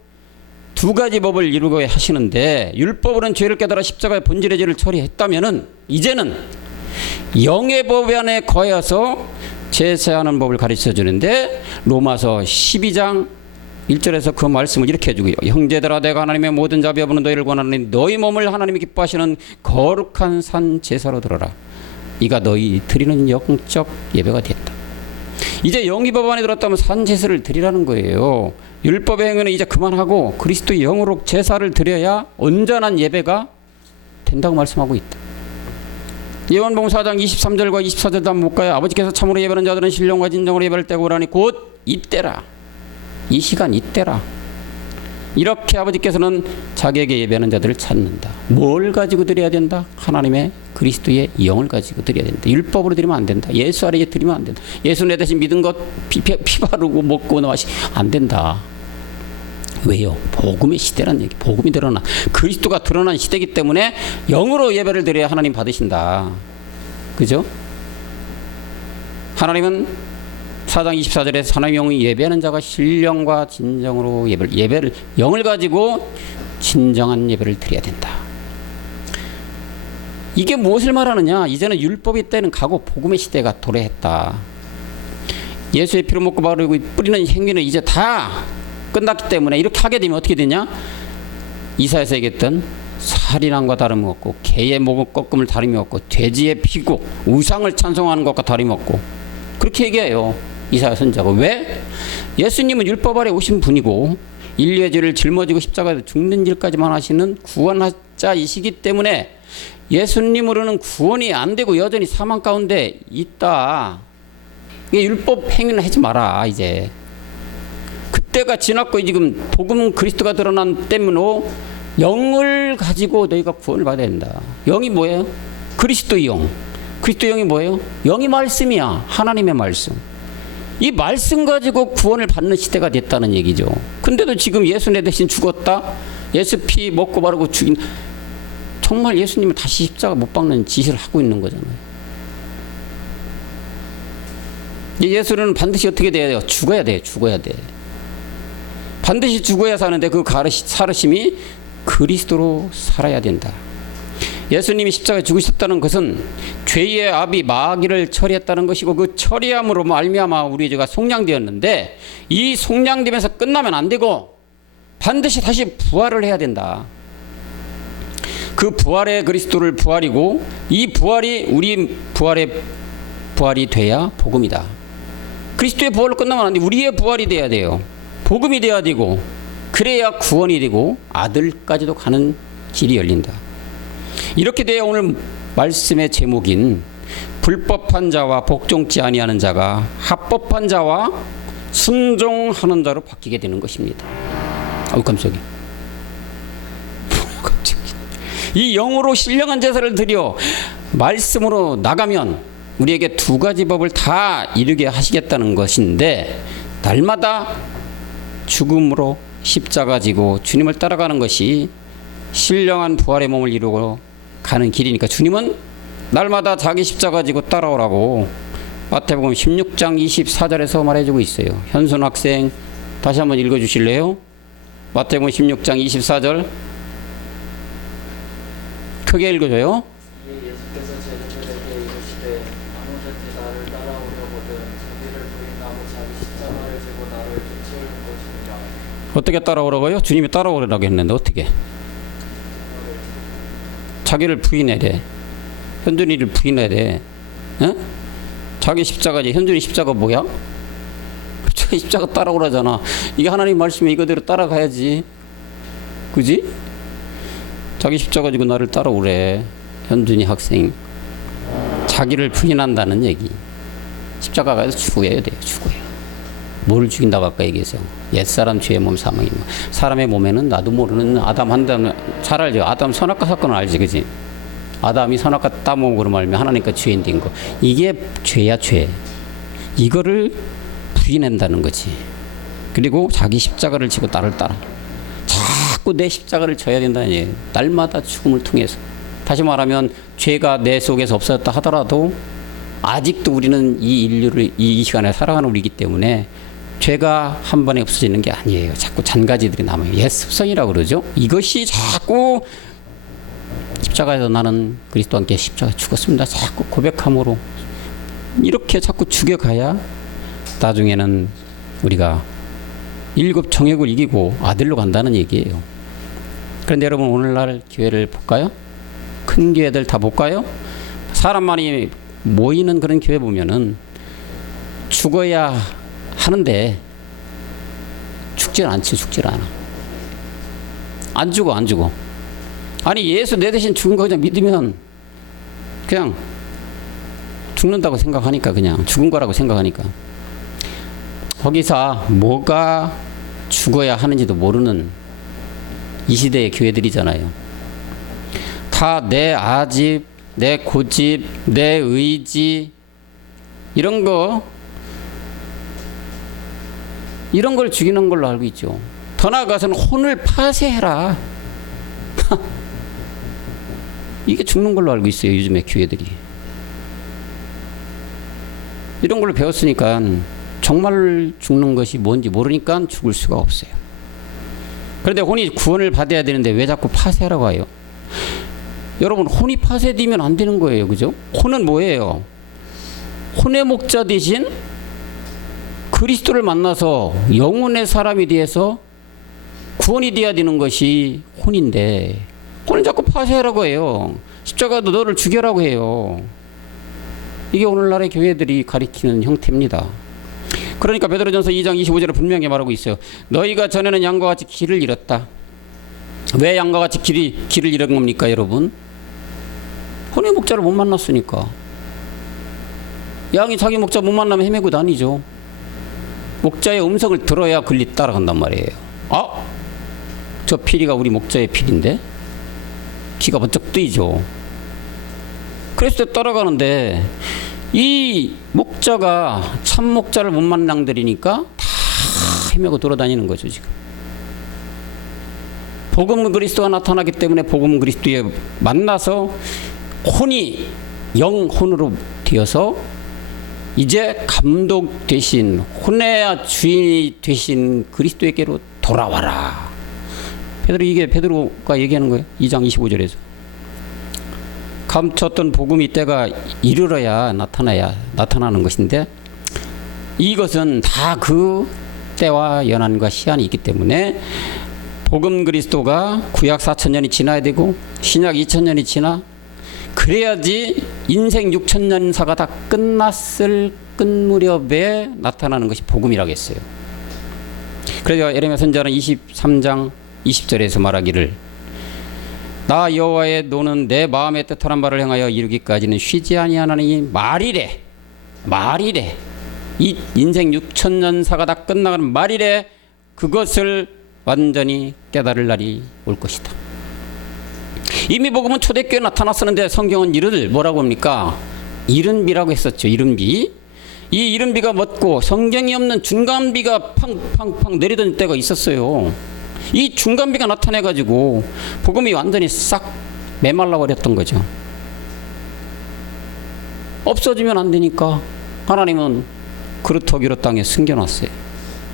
두 가지 법을 이루고 하시는데 율법으로는 죄를 깨달아 십자가의 본질의 죄를 처리했다면은 이제는 영의 법 안에 거해서 제사하는 법을 가르쳐 주는데 로마서 12장 1절에서 그 말씀을 이렇게 해주고요. 형제들아 내가 하나님의 모든 자비 여부는 너희를 권하노니 너희 몸을 하나님이 기뻐하시는 거룩한 산 제사로 들어라. 이가 너희 드리는 영적 예배가 됐다. 이제 영이 법 안에 들었다면 산 제사를 드리라는 거예요. 율법의 행위는 이제 그만하고 그리스도의 영으로 제사를 드려야 온전한 예배가 된다고 말씀하고 있다. 요한복음 4장 23절과 24절도 한번 볼까요? 아버지께서 참으로 예배하는 자들은 신령과 진정으로 예배를 떼고 오라니 곧 이때라. 이 시간 이때라. 이렇게 아버지께서는 자기에게 예배하는 자들을 찾는다. 뭘 가지고 드려야 된다? 하나님의 그리스도의 영을 가지고 드려야 된다. 율법으로 드리면 안 된다. 예수 아래에 드리면 안 된다. 예수 내 대신 믿은 것 피 바르고 먹고 마시 안 된다. 왜요? 복음의 시대란 얘기. 복음이 드러나 그리스도가 드러난 시대이기 때문에 영으로 예배를 드려야 하나님 받으신다. 그죠? 하나님은 4장 24절에 하나님 영이 예배하는 자가 신령과 진정으로 예배를 영을 가지고 진정한 예배를 드려야 된다. 이게 무엇을 말하느냐? 이제는 율법의 때는 가고 복음의 시대가 도래했다. 예수의 피로 먹고 바르고 뿌리는 행위는 이제 다 끝났기 때문에 이렇게 하게 되면 어떻게 되냐? 이사야서 얘기했던 살인함과 다름없고 개의 목을 꺾음을 다름없고 돼지의 피고 우상을 찬송하는 것과 다름없고 그렇게 얘기해요. 이사야 선지자가. 왜? 예수님은 율법 아래 오신 분이고 인류의 죄를 짊어지고 십자가에서 죽는 일까지만 하시는 구원자이시기 때문에 예수님으로는 구원이 안 되고 여전히 사망 가운데 있다. 이게 율법 행위는 하지 마라. 이제 그때가 지났고 지금 복음 그리스도가 드러난 때문에 영을 가지고 너희가 구원을 받아야 된다. 영이 뭐예요? 그리스도의 영. 그리스도의 영이 뭐예요? 영이 말씀이야. 하나님의 말씀. 이 말씀 가지고 구원을 받는 시대가 됐다는 얘기죠. 근데도 지금 예수 내 대신 죽었다. 예수 피 먹고 바르고 죽인, 정말 예수님을 다시 십자가 못 박는 짓을 하고 있는 거잖아요. 예수는 반드시 어떻게 돼야 돼요? 죽어야 돼. 죽어야 돼. 반드시 죽어야 사는데 그 살으심이 그리스도로 살아야 된다. 예수님이 십자가에 죽으셨다는 것은 죄의 아비 마귀를 처리했다는 것이고 그 처리함으로 말미암아 우리 죄가 속량되었는데 이 속량되면서 끝나면 안 되고 반드시 다시 부활을 해야 된다. 그 부활의 그리스도를 부활이고 이 부활이 우리 부활이 돼야 복음이다. 그리스도의 부활로 끝나면 안 돼. 우리의 부활이 돼야 돼요. 복음이 돼야 되고 그래야 구원이 되고 아들까지도 가는 길이 열린다. 이렇게 돼야 오늘 말씀의 제목인 불법한 자와 복종치 아니하는 자가 합법한 자와 순종하는 자로 바뀌게 되는 것입니다. 아우 깜짝이야. 이 영으로 신령한 제사를 드려 말씀으로 나가면 우리에게 두 가지 법을 다 이루게 하시겠다는 것인데 날마다 죽음으로 십자가 지고 주님을 따라가는 것이 신령한 부활의 몸을 이루고 가는 길이니까 주님은 날마다 자기 십자가 지고 따라오라고 마태복음 16장 24절에서 말해주고 있어요. 현순 학생 다시 한번 읽어주실래요? 마태복음 16장 24절 크게 읽어줘요. 예수께서 제자들에게 이르시되 아무든지 나를 따라오려거든 자기를 부인하고 자기 십자가를 지고 나를 쫓아오는 것이니라. 어떻게 따라오라고요? 주님이 따라오라고 했는데 어떻게? 자기를 부인해야 돼. 현준이를 부인해야 돼. 어? 자기 십자가지. 현준이 십자가 뭐야? 자기 십자가 따라오라잖아. 이게 하나님 말씀에 이거대로 따라가야지. 그지? 자기 십자가 지고 나를 따라오래. 현준이 학생. 자기를 부인한다는 얘기. 십자가 가서 죽어야 돼요. 죽어야. 뭘 죽인다고 아까 얘기했어요. 옛사람 죄의 몸 사망이 뭐. 사람의 몸에는 나도 모르는 아담 한 다음 잘 알죠. 아담 선악과 사건을 알지, 그지? 아담이 선악과 따먹으로 말면 하나님과 죄인 된 거. 이게 죄야 죄. 이거를 부인한다는 거지. 그리고 자기 십자가를 지고 나를 따라. 자꾸 내 십자가를 져야 된다는 얘기예요. 날마다 죽음을 통해서. 다시 말하면 죄가 내 속에서 없어졌다 하더라도 아직도 우리는 이 인류를 이 시간에 살아가는 우리이기 때문에 죄가 한 번에 없어지는 게 아니에요. 자꾸 잔가지들이 남아요. 옛 습성이라고 그러죠. 이것이 자꾸 십자가에서 나는 그리스도와 함께 십자가 죽었습니다. 자꾸 고백함으로 이렇게 자꾸 죽여가야 나중에는 우리가 7 정욕을 이기고 아들로 간다는 얘기예요. 그런데 여러분 오늘날 교회를 볼까요? 큰 교회들 다 볼까요? 사람 많이 모이는 그런 교회 보면은 죽어야 하는데 죽질 않지. 죽질 않아. 안 죽어. 안 죽어. 아니 예수 내 대신 죽은 거 그냥 믿으면 그냥 죽는다고 생각하니까 그냥 죽은 거라고 생각하니까 거기서 뭐가 죽어야 하는지도 모르는 이 시대의 교회들이잖아요. 다 내 아집, 내 고집, 내 의지 이런 걸 죽이는 걸로 알고 있죠. 다 더 나아가서는 혼을 파쇄해라. 이게 죽는 걸로 알고 있어요. 요즘에 교회들이. 이런 걸 배웠으니까 정말 죽는 것이 뭔지 모르니까 죽을 수가 없어요. 그런데 혼이 구원을 받아야 되는데 왜 자꾸 파쇄하라고 해요? 여러분, 혼이 파쇄되면 안 되는 거예요. 그죠? 혼은 뭐예요? 혼의 목자 대신 그리스도를 만나서 영혼의 사람이 되어서 구원이 되어야 되는 것이 혼인데, 혼은 자꾸 파쇄하라고 해요. 십자가도 너를 죽여라고 해요. 이게 오늘날의 교회들이 가리키는 형태입니다. 그러니까 베드로전서 2장 25절에 분명히 말하고 있어요. 너희가 전에는 양과 같이 길을 잃었다. 왜 양과 같이 길을 잃은 겁니까, 여러분? 혼의 목자를 못 만났으니까. 양이 자기 목자 못 만나면 헤매고 다니죠. 목자의 음성을 들어야 글리 따라간단 말이에요. 아, 저 피리가 우리 목자의 피리인데? 기가 번쩍 뜨이죠. 그래서 따라가는데 이 목자가 참 목자를 못 만나들이니까 다 헤매고 돌아다니는 거죠. 지금 복음 그리스도가 나타나기 때문에 복음 그리스도에 만나서 혼이 영혼으로 되어서 이제 감독 되신 혼의 주인이 되신 그리스도에게로 돌아와라. 베드로가 얘기하는 거예요. 2장 25절에서. 감췄던 복음이 때가 이르러야 나타나는 것인데, 이것은 다 그 때와 연한과 시한이 있기 때문에 복음 그리스도가 구약 4000년이 지나야 되고 신약 2000년이 지나 그래야지 인생 6000년사가 다 끝났을 끝 무렵에 나타나는 것이 복음이라고 했어요. 그래서 예레미야 선지자는 23장 20절에서 말하기를 나 여호와의 노는 내 마음에 뜻하는 바를 행하여 이루기까지는 쉬지 아니하나니 말이래. 이 인생 6000년사가 다 끝나가는 말이래. 그것을 완전히 깨달을 날이 올 것이다. 이미 복음은 초대교회에 나타났었는데 성경은 이를 뭐라고 합니까? 이른비라고 했었죠. 이른비. 이 이른비가 멎고 성경이 없는 중간비가 팡팡팡 내리던 때가 있었어요. 이 중간비가 나타내가지고 복음이 완전히 싹 메말라 버렸던 거죠. 없어지면 안 되니까 하나님은 그루터기로 땅에 숨겨놨어요.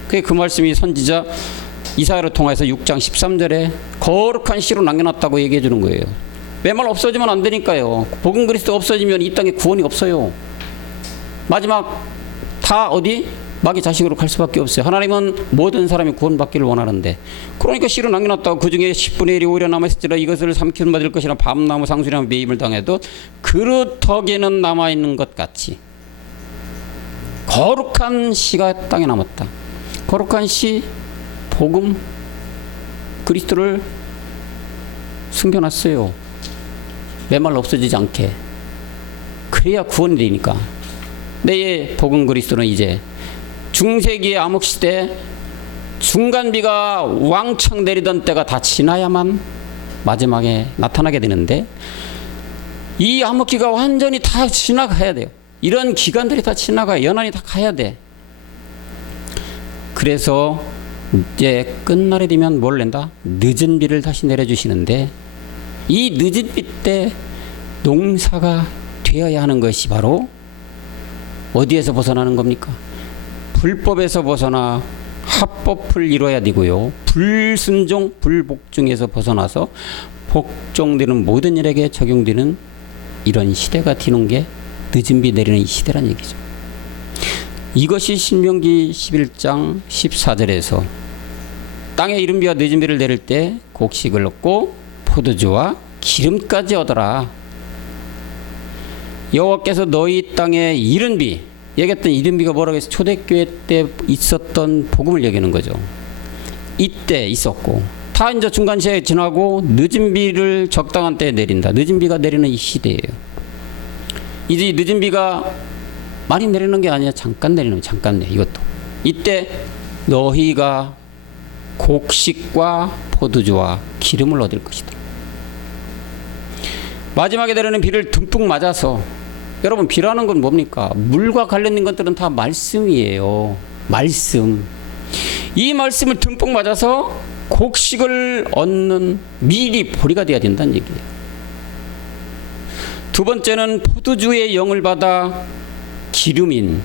그 말씀이 선지자 이사야를 통해서 6장 13절에 거룩한 시로 남겨놨다고 얘기해 주는 거예요. 메말 없어지면 안 되니까요. 복음 그리스도 없어지면 이 땅에 구원이 없어요. 마지막 다 어디? 마귀 자식으로 갈 수밖에 없어요. 하나님은 모든 사람이 구원받기를 원하는데, 그러니까 씨로 남겨놨다고 그 중에 10분의 1이 오히려 남아있을지라 이것을 삼키는 받을 것이나 밤나무 상수리나 매임을 당해도 그루터기는 남아있는 것 같이 거룩한 씨가 땅에 남았다. 거룩한 씨, 복음, 그리스도를 숨겨놨어요. 메말 없어지지 않게. 그래야 구원이 되니까. 내의 복음 그리스도는 이제 중세기의 암흑시대 중간비가 왕창 내리던 때가 다 지나야만 마지막에 나타나게 되는데, 이 암흑기가 완전히 다 지나가야 돼요. 이런 기간들이 다 지나가야, 연한이 다 가야 돼. 그래서 이제 끝날이 되면 뭘 낸다? 늦은 비를 다시 내려주시는데, 이 늦은 비 때 농사가 되어야 하는 것이 바로 어디에서 벗어나는 겁니까? 불법에서 벗어나 합법을 이뤄야 되고요. 불순종, 불복종에서 벗어나서 복종되는 모든 일에게 적용되는 이런 시대가 되는 게 늦은 비 내리는 이 시대란 얘기죠. 이것이 신명기 11장 14절에서 땅에 이른 비와 늦은 비를 내릴 때 곡식을 얻고 포도주와 기름까지 얻어라. 여호와께서 너희 땅에 이른 비, 얘기했던 이른 비가 뭐라고 해서 초대교회 때 있었던 복음을 얘기하는 거죠. 이때 있었고 다 이제 중간시에 지나고 늦은 비를 적당한 때에 내린다. 늦은 비가 내리는 이 시대예요. 이제 늦은 비가 많이 내리는 게 아니야. 잠깐 내리는 거야. 잠깐 내. 이것도 이때 너희가 곡식과 포도주와 기름을 얻을 것이다. 마지막에 내리는 비를 듬뿍 맞아서, 여러분 비라는 건 뭡니까? 물과 관련된 것들은 다 말씀이에요. 말씀. 이 말씀을 듬뿍 맞아서 곡식을 얻는 미리 보리가 되어야 된다는 얘기예요. 두 번째는 포도주의 영을 받아 기름인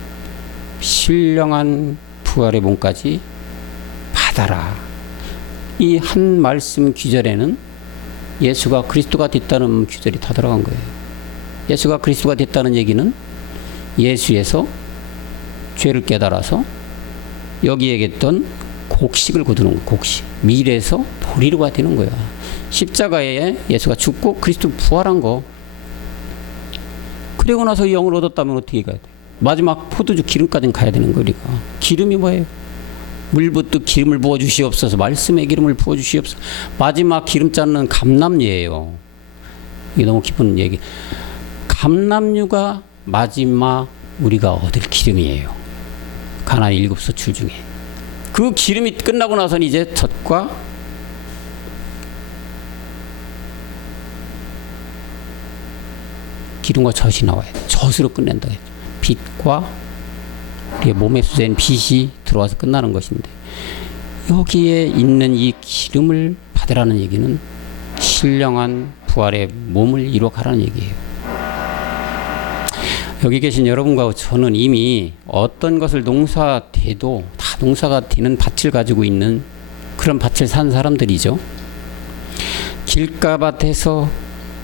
신령한 부활의 몸까지 받아라. 이 한 말씀 귀절에는 예수가 그리스도가 됐다는 귀절이 다 들어간 거예요. 예수가 그리스도가 됐다는 얘기는 예수에서 죄를 깨달아서 여기 얘기했던 곡식을 거두는 거야. 곡식. 밀에서 보리로가 되는 거야. 십자가에 예수가 죽고 그리스도 부활한 거. 그리고 나서 영을 얻었다면 어떻게 가야 돼? 마지막 포도주 기름까지는 가야 되는 거. 우리가 기름이 뭐예요? 물붓도 기름을 부어 주시옵소서. 말씀의 기름을 부어 주시옵소서. 마지막 기름자는 감람유예요. 이게 너무 기쁜 얘기. 감람유가 마지막 우리가 얻을 기름이에요. 가나안 7서출 중에. 그 기름이 끝나고 나서는 이제 젖과 기름과 젖이 나와야 돼. 젖으로 끝낸다. 빛과 우리의 몸에 쏟아진 빛이 들어와서 끝나는 것인데, 여기에 있는 이 기름을 받으라는 얘기는 신령한 부활의 몸을 이루어가라는 얘기예요. 여기 계신 여러분과 저는 이미 어떤 것을 농사돼도 다 농사가 되는 밭을 가지고 있는 그런 밭을 산 사람들이죠. 길가밭에서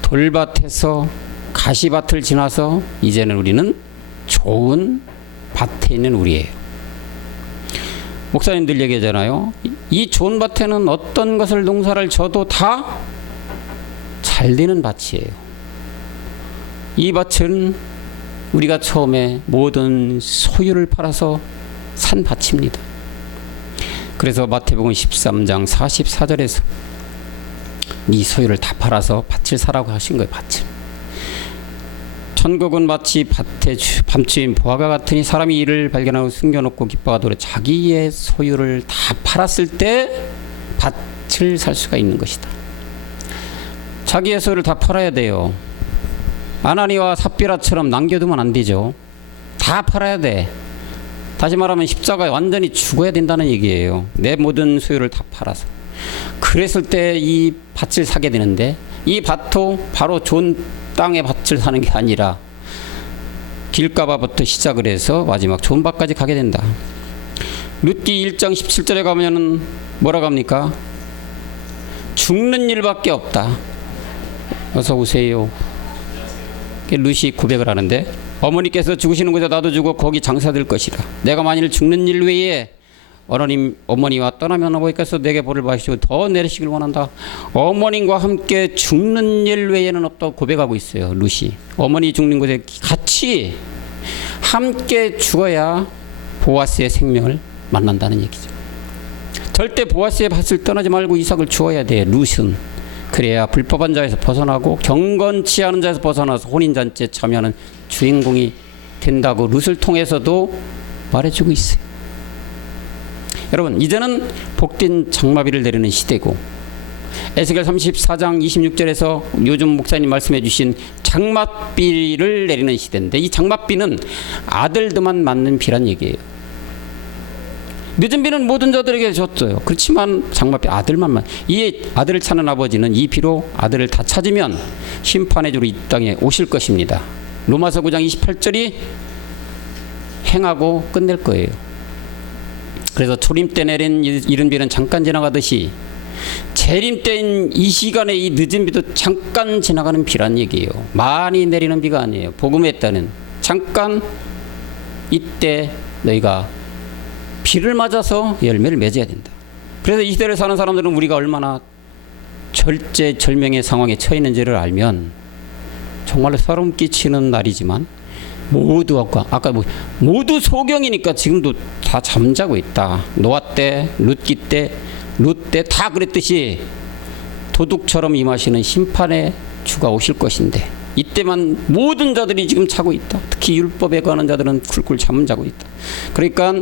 돌밭에서 가시밭을 지나서 이제는 우리는 좋은 밭에 있는 우리예요. 목사님들 얘기하잖아요. 이 좋은 밭에는 어떤 것을 농사를 져도 다 잘 되는 밭이에요. 이 밭은 우리가 처음에 모든 소유를 팔아서 산 밭입니다. 그래서 마태복음 13장 44절에서 네 소유를 다 팔아서 밭을 사라고 하신 거예요. 밭을. 천국은 마치 밭에 밤주인 보화가 같으니 사람이 이를 발견하고 숨겨놓고 기뻐하도록 자기의 소유를 다 팔았을 때 밭을 살 수가 있는 것이다. 자기의 소유를 다 팔아야 돼요. 아나니와 삽비라처럼 남겨두면 안 되죠. 다 팔아야 돼. 다시 말하면 십자가에 완전히 죽어야 된다는 얘기예요. 내 모든 소유를 다 팔아서. 그랬을 때 이 밭을 사게 되는데, 이 밭도 바로 좋은 땅의 밭을 사는 게 아니라 길가밭부터 시작을 해서 마지막 좋은 밭까지 가게 된다. 룻기 1장 17절에 가면은 뭐라고 합니까? 죽는 일밖에 없다. 어서 오세요. 룻이 고백을 하는데, 어머니께서 죽으시는 곳에 나도 죽어 거기 장사될 것이라. 내가 만일 죽는 일 외에 어머니와 떠나면 아버지께서 내게 벌을 받으시고 더 내리시길 원한다. 어머님과 함께 죽는 일 외에는 없다고 고백하고 있어요. 룻이 어머니 죽는 곳에 같이 함께 죽어야 보아스의 생명을 만난다는 얘기죠. 절대 보아스의 밭을 떠나지 말고 이삭을 주어야 돼. 룻은 그래야 불법한 자에서 벗어나고 경건치 않은 자에서 벗어나서 혼인잔치에 참여하는 주인공이 된다고 룻을 통해서도 말해주고 있어요. 여러분, 이제는 복된 장마비를 내리는 시대고, 에스겔 34장 26절에서 요즘 목사님 말씀해 주신 장맛비를 내리는 시대인데, 이 장맛비는 아들들만 맞는 비란 얘기예요. 늦은 비는 모든 자들에게 줬어요. 그렇지만 장맛비 아들만, 이 아들을 찾는 아버지는 이 비로 아들을 다 찾으면 심판의 주로 이 땅에 오실 것입니다. 로마서 9장 28절이 행하고 끝낼 거예요. 그래서 초림 때 내린 이른 비는 잠깐 지나가듯이 재림 때인 이 시간에 이 늦은 비도 잠깐 지나가는 비란 얘기예요. 많이 내리는 비가 아니에요. 복음에 따른 잠깐, 이때 너희가 비를 맞아서 열매를 맺어야 된다. 그래서 이 시대를 사는 사람들은 우리가 얼마나 절제절명의 상황에 처해 있는지를 알면 정말로 소름 끼치는 날이지만, 모두 아까 모두 소경이니까 지금도 다 잠자고 있다. 노아 때, 룻기 때, 룻 때 다 그랬듯이 도둑처럼 임하시는 심판의 주가 오실 것인데, 이때만 모든 자들이 지금 자고 있다. 특히 율법에 관한 자들은 쿨쿨 잠은 자고 있다. 그러니까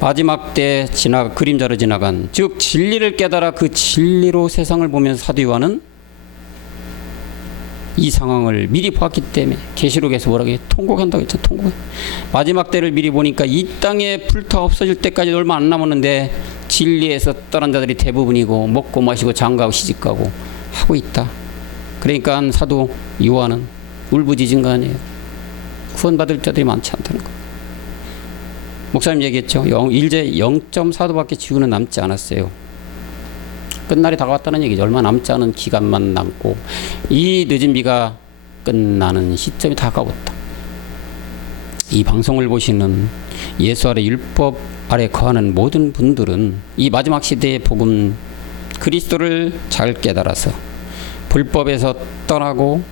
마지막 때 그림자로 지나간, 즉 진리를 깨달아 그 진리로 세상을 보면서 사도 요한은 이 상황을 미리 봤기 때문에 계시록에서 뭐라고 해? 통곡한다고 했죠. 통곡. 마지막 때를 미리 보니까 이 땅에 불타 없어질 때까지 얼마 안 남았는데 진리에서 떠난 자들이 대부분이고 먹고 마시고 장가고 시집가고 하고 있다. 그러니까 사도 요한은 울부짖은 거 아니에요. 구원받을 자들이 많지 않다는 거. 목사님 얘기했죠. 이제 0.4도밖에 지구는 남지 않았어요. 끝날이 다가왔다는 얘기죠. 얼마 남지 않은 기간만 남고 이 늦은 비가 끝나는 시점이 다가왔다. 이 방송을 보시는 예수 아래 율법 아래 거하는 모든 분들은 이 마지막 시대의 복음 그리스도를 잘 깨달아서 불법에서 떠나고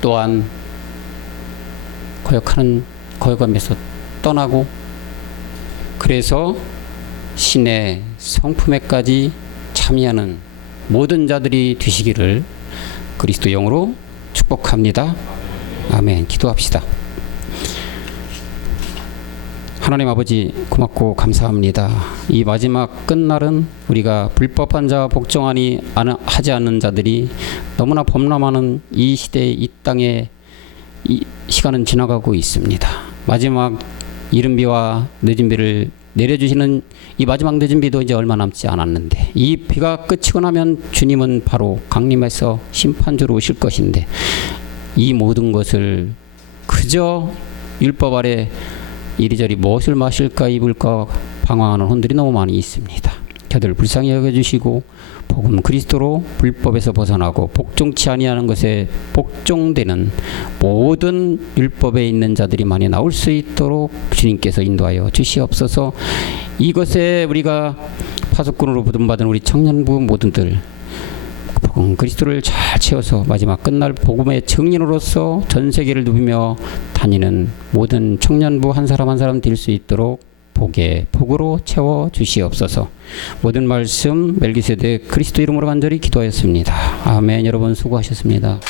또한 거역함에서 떠나고 그래서 신의 성품에까지 참여하는 모든 자들이 되시기를 그리스도 영으로 축복합니다. 아멘. 기도합시다. 하나님 아버지 고맙고 감사합니다. 이 마지막 끝날은 우리가 불법한 자와 복종하지 않는 자들이 너무나 범람하는 이 시대의 이 땅에 이 시간은 지나가고 있습니다. 마지막 이른 비와 늦은 비를 내려주시는 이 마지막 늦은 비도 이제 얼마 남지 않았는데 이 비가 그치고 나면 주님은 바로 강림해서 심판주로 오실 것인데 이 모든 것을 그저 율법 아래 이리저리 무엇을 마실까 입을까 방황하는 혼들이 너무 많이 있습니다. 저들 불쌍히 여겨주시고 복음 그리스도로 불법에서 벗어나고 복종치 아니하는 것에 복종되는 모든 율법에 있는 자들이 많이 나올 수 있도록 주님께서 인도하여 주시옵소서. 이것에 우리가 파수꾼으로 부름받은 우리 청년부 모든들 복음 그리스도를 잘 채워서 마지막 끝날 복음의 증인으로서 전 세계를 누비며 다니는 모든 청년부 한 사람 한 사람 될 수 있도록 복으로 채워 주시옵소서. 모든 말씀 멜기세덱 그리스도 이름으로 간절히 기도하였습니다. 아멘. 여러분 수고하셨습니다.